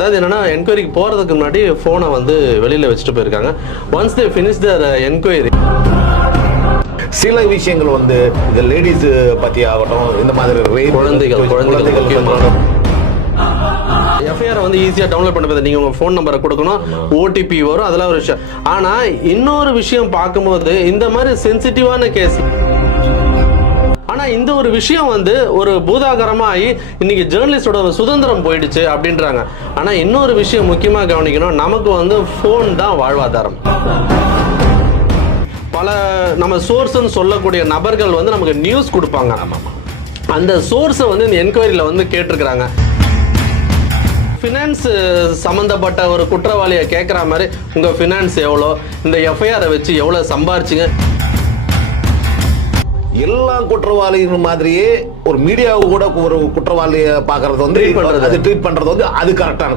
அதாவது என்னன்னா என்கொயரிக்கு போறதுக்கு முன்னாடி போனை வந்து வெளியில வச்சுட்டு போயிருக்காங்க. Once they finish their enquiry, சில விஷயங்கள் வந்து இந்த லேடிஸ் பத்தி ஆகட்டும், இந்த மாதிரி குழந்தைகள் எஃப்ஐஆர் வந்து ஈஸியா டவுன்லோட் பண்ண, நீங்க உங்க போன் நம்பரை கொடுக்கணும், ஓடிபி வரும், அதெல்லாம் ஒரு விஷயம். ஆனா இன்னொரு விஷயம் பார்க்கும்போது இந்த மாதிரி சென்சிட்டிவான கேஸ், ஆனா இந்த ஒரு விஷயம் வந்து ஒரு பூதாகரமாகி இன்னைக்கு ஜேர்னலிஸ்டோட சுதந்திரம் போயிடுச்சு அப்படின்றாங்க. ஆனா இன்னொரு விஷயம் முக்கியமா கவனிக்கணும், நமக்கு வந்து போன் தான் வாழ்வாதாரம். பல நம்ம சோர்ஸ்ன்னு சொல்லக்கூடிய நபர்கள் வந்து நமக்கு நியூஸ் கொடுப்பாங்க. அந்த சோர்ஸை வந்து இந்த என்கொயரியில வந்து கேட்டிருக்கிறாங்க. ஃபினான்ஸ் சம்மந்தப்பட்ட ஒரு குற்றவாளியை கேட்குற மாதிரி உங்க ஃபினான்ஸ் எவ்வளோ, இந்த எஃப்ஐஆரை வச்சு எவ்வளோ சம்பாரிச்சிங்க. எல்லா குற்றவாளிகள் மாதிரியே ஒரு மீடியாவை கூட ஒரு குற்றவாளியை பார்க்கறது வந்து ட்ரீட் பண்றது வந்து அது கரெக்டான